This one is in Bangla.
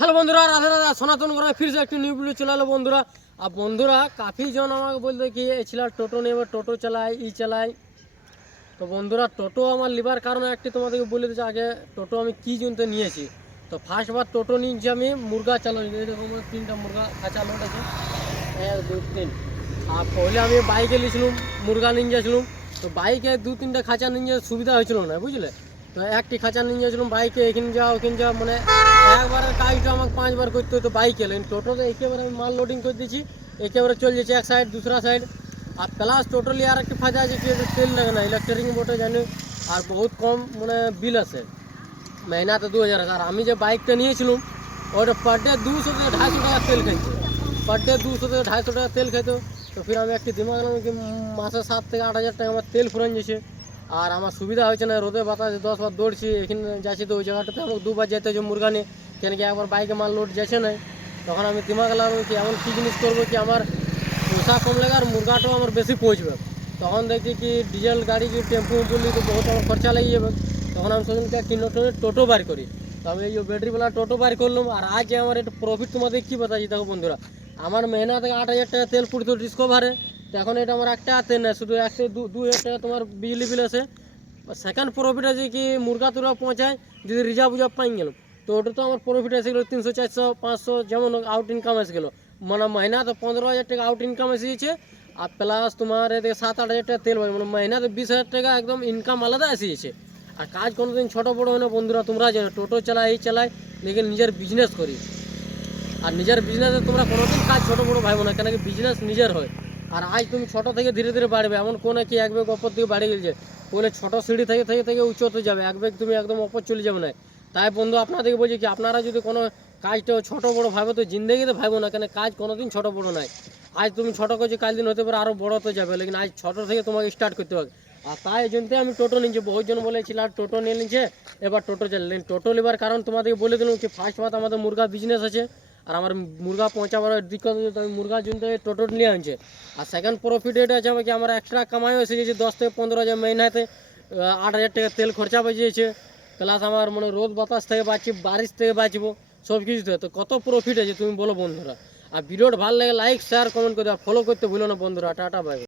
हेलो बंधुरा राधे राधे सनातन ग्रामे फिर से एक न्यू वीडियो चला लो बंधुरा। अब बंधुरा काफ़ी जन हमें बोलते कि ये छिला टोटो नेब टोटो चलाए ই চালাই। तो बंधुरा टोटो আমার লিবার কারণে একটি তোমাদেরকে বলে দিচ্ছি আগে টোটো আমি কি জন্য নিয়েছি। তো ফার্স্ট বার টোটো নিয়েছি আমি মুরগা চালানো, এরকম তিনটা মুরগা খাঁচা লোড আছে, 1 2 3। আর পহলে আমি বাইকে নিয়েছিলাম, মুরগা নিয়ে যাচ্ছিলাম। তো বাইকে 2-3টা খাঁচা নিয়ে সুবিধা হয়েছিল না, বুঝলে। তো একটি খাঁচা নিয়ে যাচ্ছিলাম বাইকে, এখানে যাও ওখানে যাও, মানে একবারের কাজটা আমাকে 5 বার করতে হতো বাইকে। लेकिन টোটোতে একেবারে আমি মাল লোডিং করে দিয়েছি, একেবারে চলে যাচ্ছে এক সাইড দুসরা সাইড। আর প্লাস টোটালি আর একটা ফায়দা আছে কি তেল লাগে না, ইলেকট্রিক মোটর জানি। আর বহুত কম মানে বিল আছে, মহিনাতে 2000 আছে। আর আমি যে বাইকটা নিয়েছিলাম ওটা পার ডে 200 থেকে 250 টাকা তেল খাইছে, পার ডে 200 থেকে 250 টাকা তেল খাইতো। তো ফির আমি একটি দিমাগ গেলাম কি মাসে 7 থেকে 8 হাজার টাকা আমার তেল ফুরান যাচ্ছে। আর আমার সুবিধা হয়েছে না, রোদে বাতাসে 10 বার দৌড়ছি, এখানে যাচ্ছি তো ওই জায়গাটাতে আমাকে 2 বার যেতে হচ্ছে মুরগা নিয়ে, কেন কি একবার বাইকে মাল লোড যাচ্ছে না। তখন আমি দিমাগ লাগালাম কি এমন কী জিনিস করবো কি আমার পয়সা কম লাগে আর মুরগাটাও আমার বেশি পৌঁছবে। তখন দেখছি কি ডিজেল গাড়ি কি টেম্পু বললি তো বহুত আমার খরচা লেগে যাবে। তখন আমি সোচলাম কি একটি নতুন টোটো বার করি। তো আমি এই ব্যাটারিওয়ালা টোটো বার করলাম। আর আজ যে আমার একটু প্রফিট তোমাদের কী বাতাচ্ছি দেখো বন্ধুরা, আমার মহিনা থেকে 8 হাজার টাকা তেল পুড়তো ডিসকভারে। তো এখন এটা আমার একটা তেল নেই, শুধু 1-2 হাজার টাকা তোমার বিজলি বিল আছে। সেকেন্ড প্রফিট আছে কি মুরগা তুরা পৌঁছায় যদি রিজার্ভ উজার্ভ পাই গেল, তো ওটা তো আমার প্রফিট এসে গেলো 300 400 500 যেমন আউট ইনকাম এসে গেলো। মানে মহিনা তো 15 হাজার টাকা আউট ইনকাম এসেছে। আর প্লাস তোমার এদিকে 7-8 হাজার টাকা তেল মানে মহিনাতে 20 হাজার টাকা একদম ইনকাম আলাদা এসেছে। আর কাজ কোনোদিন ছোটো বড়ো হয় না বন্ধুরা, তোমরা জানো টোটো চালাই এই চালাই, লেকিন নিজের বিজনেস করি। আর নিজের বিজনেসে তোমরা কোনোদিন কাজ ছোটো বড়ো ভাবো না, কেন কি বিজনেস নিজের হয়। আর আজ তুমি ছোটো থেকে ধীরে ধীরে বাড়বে, এমন কোনো কি এক বেগ অপর দিকে বাড়ি গেছে বলে ছোটো সিঁড়ি থেকে থেকে থেকে উঁচুতে যাবে, এক বেগ তুমি একদম অপর চলে যাবে না। তাই বন্ধু আপনাদেরকে বলছি কি আপনারা যদি কোনো কাজটা ছোটো বড়ো ভাবে তো জিন্দগিতে ভাবো না, কেন কাজ কোনোদিন ছোটো বড়ো নয়। আজ তুমি ছোটো করছো কাল দিন হতে পারে আরও বড়ো তো যাবে, লেকিন আজ ছোটো থেকে তোমাকে স্টার্ট করতে হবে। আর তাই জন্যই আমি টোটো নিয়েছি, বহুজন বলেছিল আর টোটো নিয়ে নিচ্ছে এবার টোটো চালালেন। টোটো নেবার কারণ তোমাদেরকে বলে দিলাম কি ফার্স্ট বার আমাদের মুরগা বিজনেস আছে, আর আমার মুরগা পৌঁছাবার দিক্কত হচ্ছে, তো আমি মুরগার জন্য টোটো নিয়ে আনছে। আর সেকেন্ড প্রফিট এটা আছে কি আমার এক্সট্রা কামাইও এসে গেছে 10 থেকে 15 হাজার মহিনাতে, 8 হাজার টাকা তেল খরচা বেঁচেছে। প্লাস আমার মানে রোদ বাতাস থেকে বাঁচি, বারিশ থেকে বাঁচবো, সব কিছু থেকে। তো কত প্রফিট আছে তুমি বলো বন্ধুরা। আর ভিডিওটা ভালো লাগে লাইক শেয়ার কমেন্ট করে ফলো করতে ভুলো না বন্ধুরা। Tata bye.